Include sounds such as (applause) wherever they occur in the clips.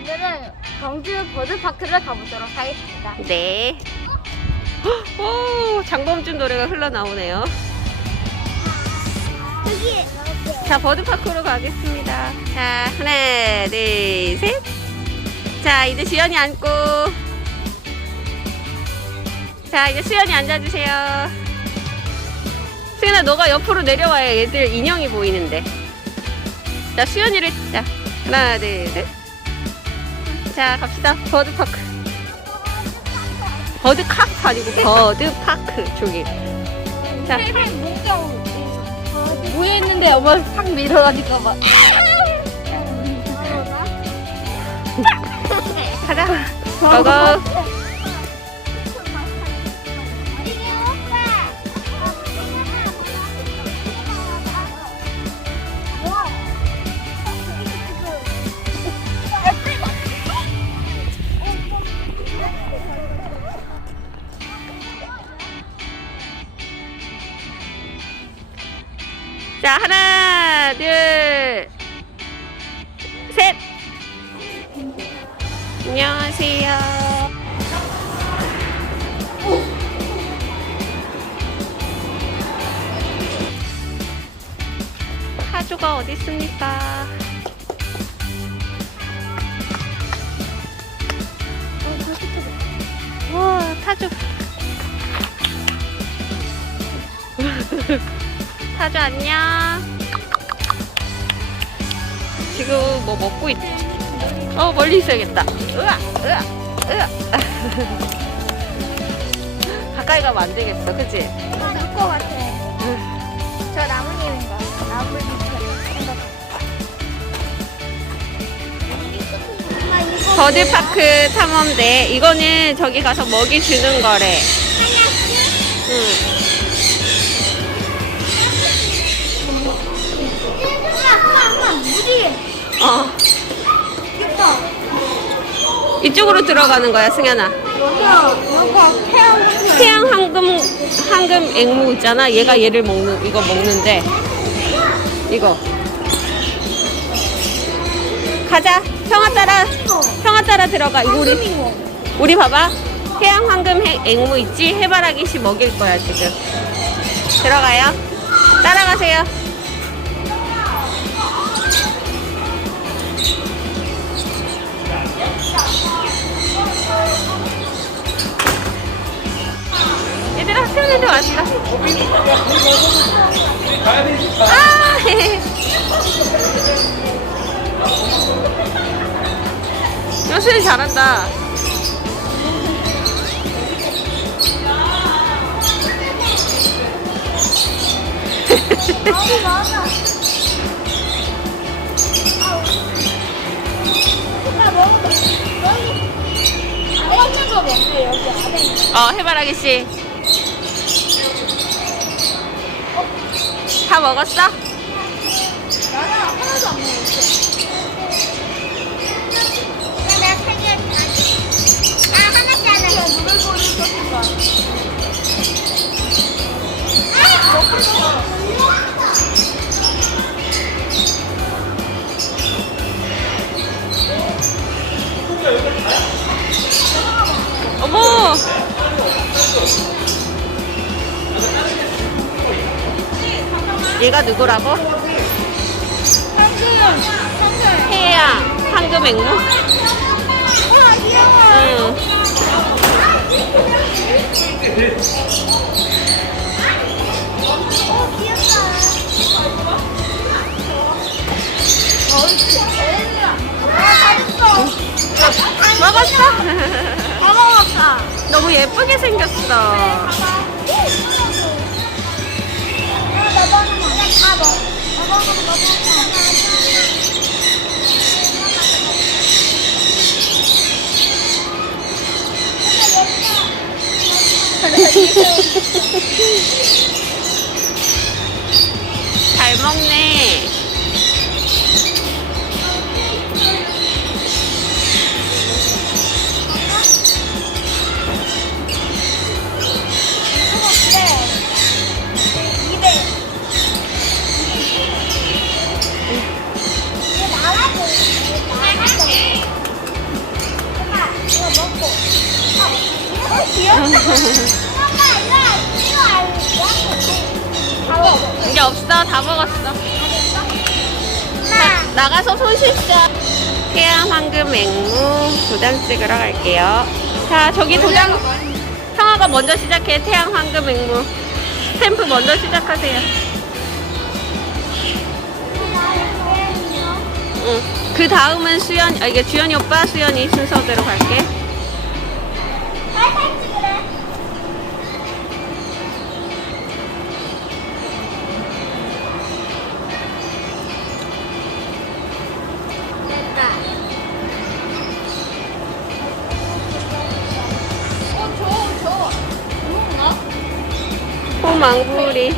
오늘은 경주 버드파크를 가보도록 하겠습니다. 네. 오, 장범준 노래가 흘러나오네요. 여기 자, 버드파크로 가겠습니다. 자, 하나, 둘, 셋. 자, 이제 수연이 앉고. 자, 이제 수연이 앉아주세요. 수연아, 너가 옆으로 내려와야 얘들 인형이 보이는데. 자, 수연이를, 자, 하나, 둘, 셋. 자, 갑시다. 버드파크. 버드카프 아니고 버드파크, 저기. 자, 모여있는데 엄마 싹 밀어가니까 막. (laughs) 가자. 고고. 둘, 셋. 안녕하세요. 타조가 어디 있습니까? 와, 타조. 타조 안녕. 지금 뭐 먹고 있지? 어 멀리 있어야겠다. 으아, 으아, 으아. (laughs) 가까이 가면 안 되겠어, 그치? 될것 같아. 저 나뭇잎인가? 나무 밑에. 엄마 이거 버드파크 탐험대. 이거는 저기 가서 먹이 주는 거래. 응. 엄마, 어. 이쪽으로 들어가는 거야, 승현아. 태양. 태양 황금, 황금 앵무 있잖아. 얘가 얘를 먹는, 이거 먹는데. 이거. 가자. 평화 따라, 평화 따라 들어가. 이거 우리, 우리 봐봐. 태양 황금 해- 앵무 있지? 해바라기 씨 먹일 거야, 지금. 들어가요. 따라가세요. 얘들아, 수연이도 왔어. 아, (laughs) 여수이 잘한다. 맞아. 어, 해바라기 씨. 다 먹었어? 나는 하나도 안 먹었어. 내가 세개 아, 하나짜리. 야, 물을 버릴 것인가. 아, 먹고 싶어. 얘가 누구라고? 황금. 태양, 황금 앵무? 와, 귀여워. 응. 어. 아. 먹었어? 다 먹었다. 너무 예쁘게 생겼어. 잘 먹네. 이게 없어. 다 먹었어. 자, 나가서 손 씻자. 태양 황금 맹무 도장 찍으러 갈게요. 자, 저기 도장. 형아가 먼저 시작해. 태양 황금 맹무. 스탬프 먼저 시작하세요. 응. 그 다음은 수연, 아, 이게 주연이 오빠, 수연이 순서대로 갈게. 망구리.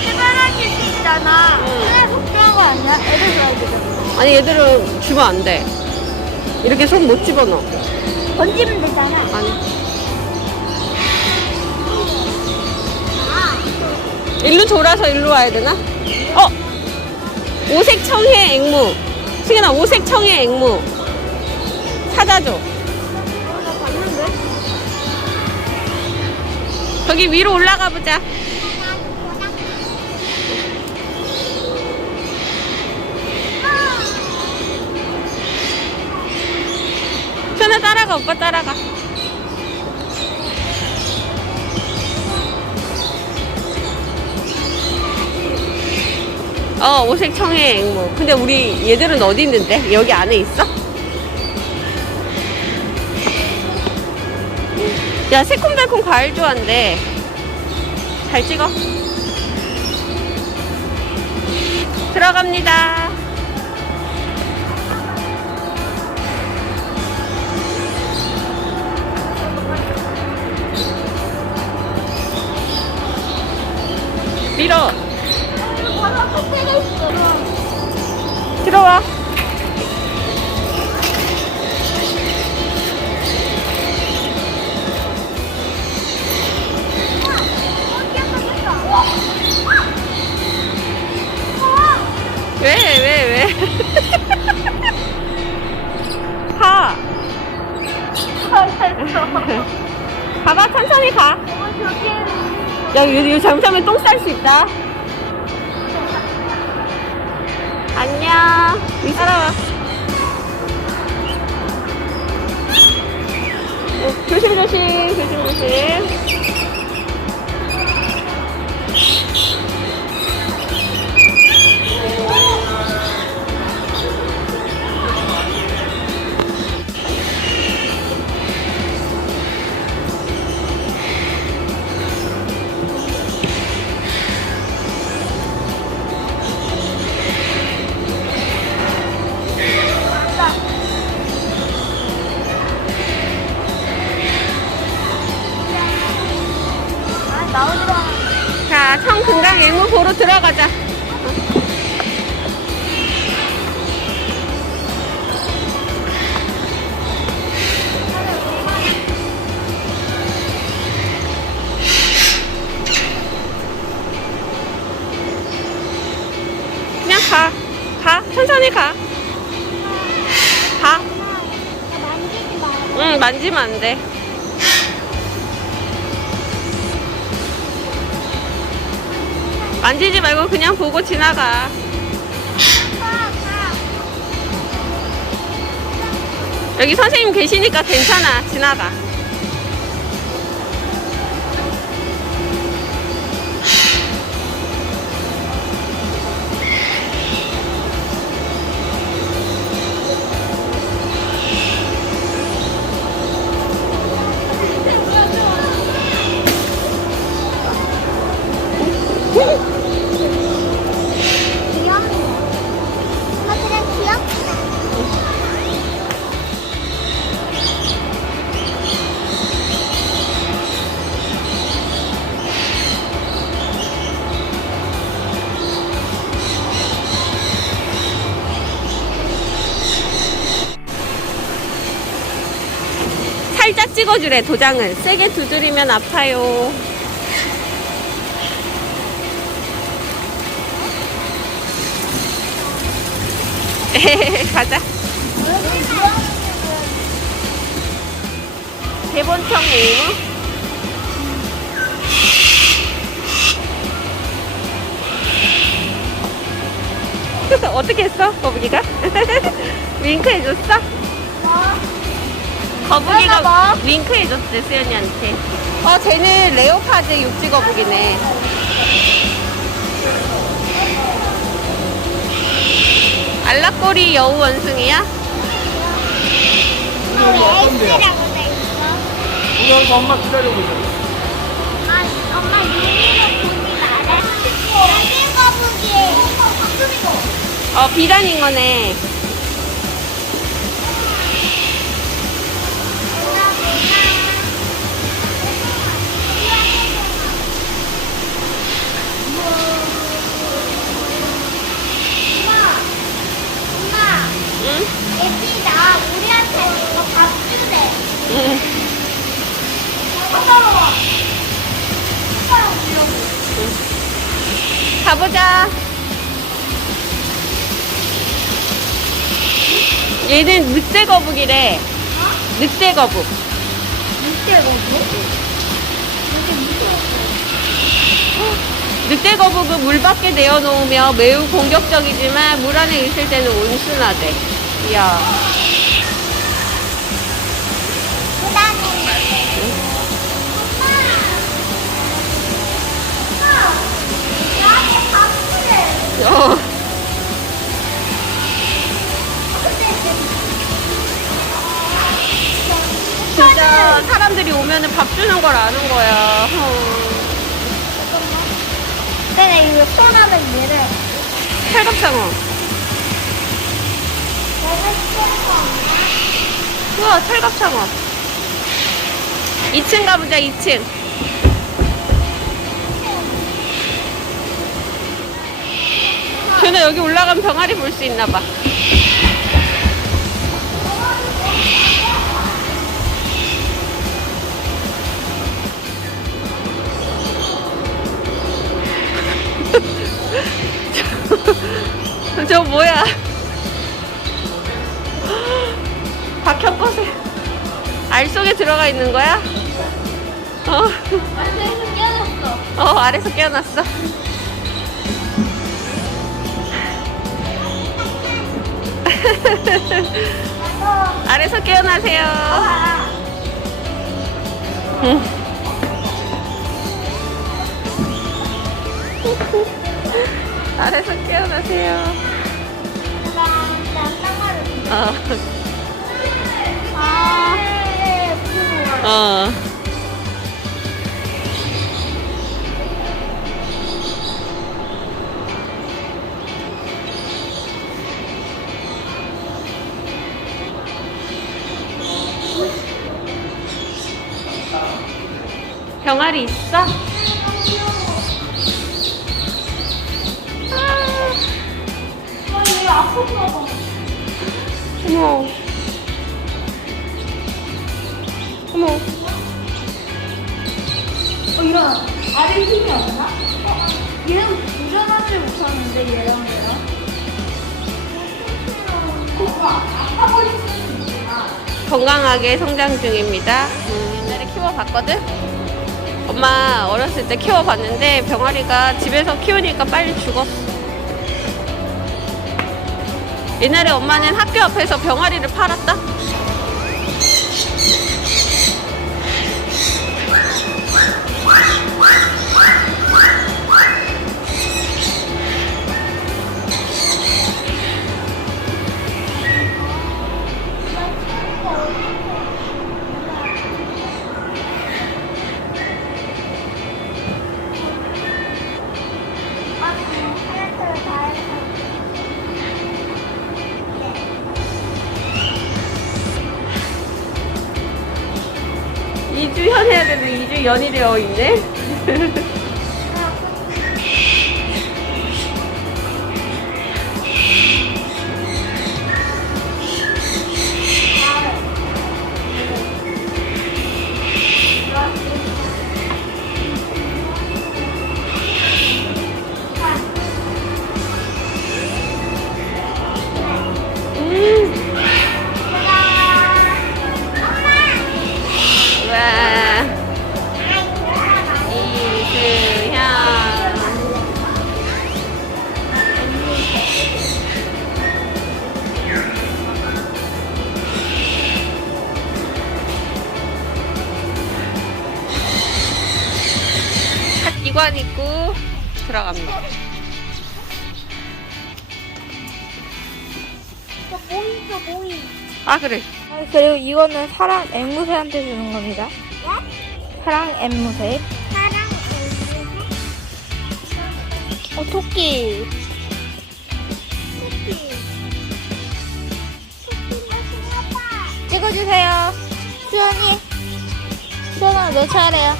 해바라기 수 있잖아. 응. 그래, 걱정한 거 아니야? 애들 좋아하거 아니, 얘들은 주면 안 돼. 이렇게 손 못 집어넣어. 던지면 되잖아. 아니. 일로 돌아서 일로 와야 되나? 어! 오색 청해 앵무. 승현아, 오색 청해 앵무. 찾아줘. 저기 위로 올라가 보자. 승현아, 따라가, 오빠 따라가. 어, 오색 청해 앵무. 근데 우리 얘들은 어디 있는데? 여기 안에 있어? 야, 새콤달콤 과일 좋아한대. 잘 찍어. 들어갑니다. 밀어. 들어와. 왜, 왜, 왜? (laughs) 가. 가봐, 천천히 가. 야, 이 거, 이거 잘못하면 똥 쌀 수 있다. 안녕. 이 따라와. 어, 조심조심, 조심조심. 만지면 안 돼. 만지지 말고 그냥 보고 지나가. 여기 선생님 계시니까 괜찮아. 지나가. 찍어주래 도장을? 세게 두드리면 아파요. (laughs) 가자. 대본청 의무 (laughs) 어떻게 했어 거북이가? (laughs) 윙크 해줬어 거북이가 뭐? 윙크 해줬대 수연이한테 어 쟤는 레오파드 육지 거북이네 알락꼬리 여우 원숭이야? 있어. 우리 엄마 기다리고 있어. 아, 엄마 유리로 보지 말아. 여기 거북이. 어 비단인 거네 가보자 얘는 늑대 거북이래 늑대 거북 밑에 거북이? 늑대 거북은 물 밖에 내어놓으며 매우 공격적이지만 물 안에 있을 때는 온순하대. 이야. 어. 진짜 사람들이 오면은 밥 주는 걸 아는 거야. 어. 근데 이거 손하면 얘를 팔각상어. 내가 시켜서 우와, 철갑상어. 2층 가보자, 2층. 쟤네 여기 올라가면 병아리 볼 수 있나 봐. (laughs) 저 뭐야? (gasps) 박형 꺼세. 알 속에 들어가 있는 거야? 어, 완전히 깨졌어. 어 아래서 깨어났어. (laughs) 아래서 깨어나세요. 응. (laughs) 아래서 깨어나세요. 어. 아, 어. 병아리 있어? 얘 아프구나 봐. 어머. 어머. 어, 이런 아래 힘이 없나? 어, 얘는 도전하지 못하는데 얘랑 얘랑. 오빠 아파 수는 있구나. 건강하게 성장 중입니다. 음, 옛날에 키워봤거든? 엄마 어렸을 때 키워봤는데 병아리가 집에서 키우니까 빨리 죽었어. 옛날에 엄마는 학교 앞에서 병아리를 팔았다? 되는데 이주 연이 되어 있네? (laughs) 들어갑니다. 저 모이죠 모이. 아 그래. 아, 그리고 이거는 사랑 앵무새한테 주는 겁니다. 사랑 앵무새. 사랑 어 토끼. 쿠키가 신나봐. 찍어주세요. 수연이. 수연아 너 차례야.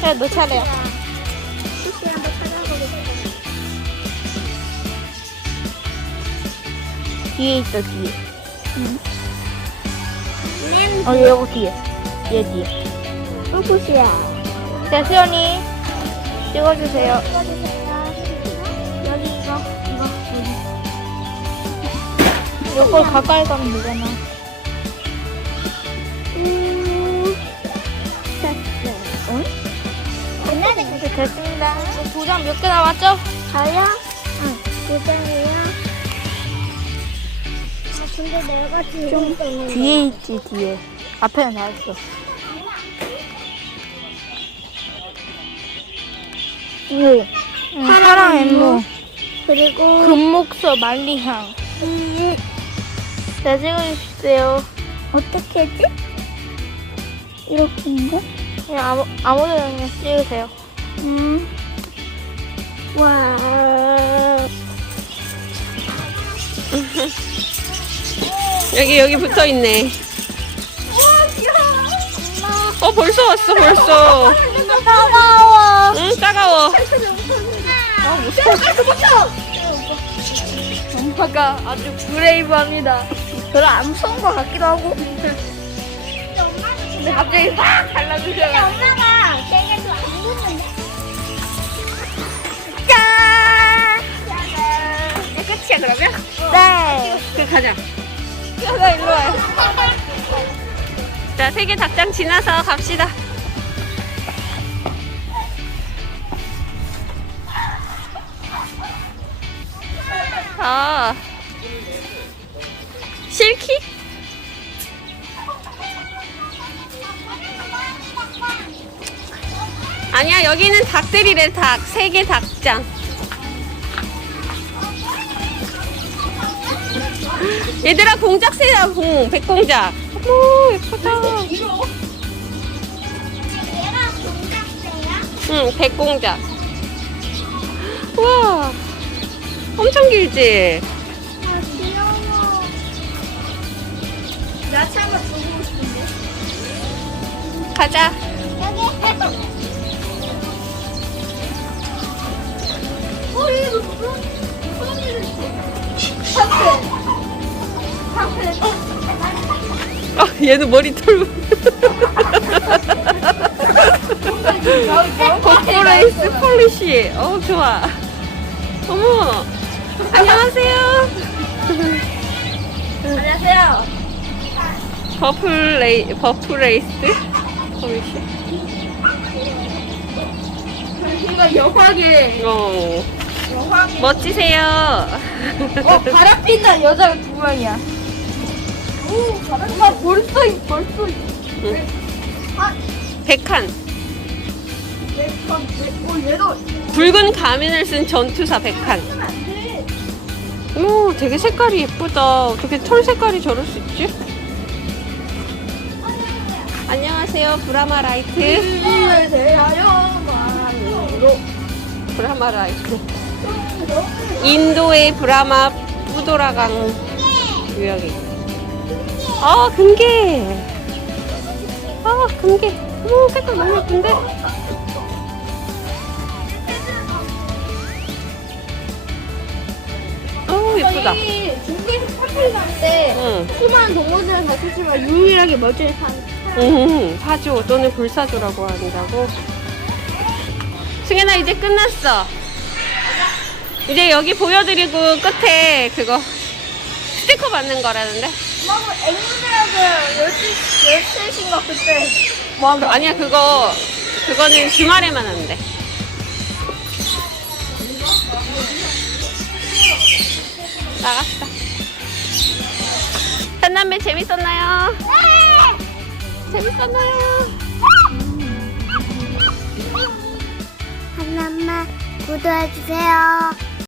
그래 너 차례야. 뒤에 있어 뒤에. 램어 여기 뒤에. 얘 뒤에. 쿠키야. 자 수연이 찍어주세요. 여기 이거 이거 여기. 이걸 가까이 가면 되잖아. 음. 됐어. 응? 이제 됐습니다. 도장 몇 개 남았죠? 저요? 응. 도장이요. 아 근데 내가 지금 뒤에 있지 뒤에. 앞에는 다 했어. 오. 응, 사랑 앵무. 그리고 금목서 만리향. 음, 자 찍어주세요. 어떻게 했지? 이렇게인가? 그냥 아무 아무데나 그냥 찍으세요. 음. 와. (laughs) 여기 여기 붙어 있네. 어 벌써 왔어 벌써. 따가워. 응 따가워. 엄마가 아주 브레이브합니다. 별로 안 무서운 것 같기도 하고. 근데 갑자기 확 달라주셔. 엄마가 되게도 안 붙는데. 짠! 이제 끝이야 그러면? 네. 그 가자. 나 일로 와요. 자 세계 닭장 지나서 갑시다. 아 실키? 아니야 여기는 닭들이래 닭 세계 닭장. 얘들아 공작 세다 공 백공작. 어머 예쁘다. 얘가 공작새야? 응, 백공작. 우와, 엄청 길지? 아 귀여워. 야채 한번 주고 싶은데. 가자. 여기 어, 이거 무슨 무슨 일이 있어? 상 얘는 머리 털고. 버프레이스 폴리시. 어, 좋아. 어머. 안녕하세요. 안녕하세요. 버플레이, 버프레이스 폴리시. 이거 여화게. 어. 멋지세요. 어, 바람 핀다 여자가 두 명이야. 오. 아, 벌써, 있- 벌써. 있- 응. 백한. 내, 건, 내, 어, 얘도. 붉은 가면을 쓴 전투사 백한. 오, 되게 색깔이 예쁘다. 어떻게 털 색깔이 저럴 수 있지? 안녕하세요, 브라마 라이트. 브라마 라이트. 인도의 브라마 뿌도라강 유역이. 아, 금괴. 아, 금괴. 오, 색깔 너무 예쁜데? 오, 예쁘다. 이 중계에서 사투리 할때 응. 수많은 다 쓰지만 유일하게 멀쩡히 산. 음, 사조 또는 불사조라고 한다고. 승현아 이제 끝났어. 이제 여기 보여드리고 끝에 그거 스티커 받는 거라는데. 엄마가 앵무새한테 열시, 13시인가 그때. 뭐 그- 아니야 그거 그거는 주말에만 한대. 나갔다. 산남매 재밌었나요? 재밌었나요? 엄마 구독해주세요.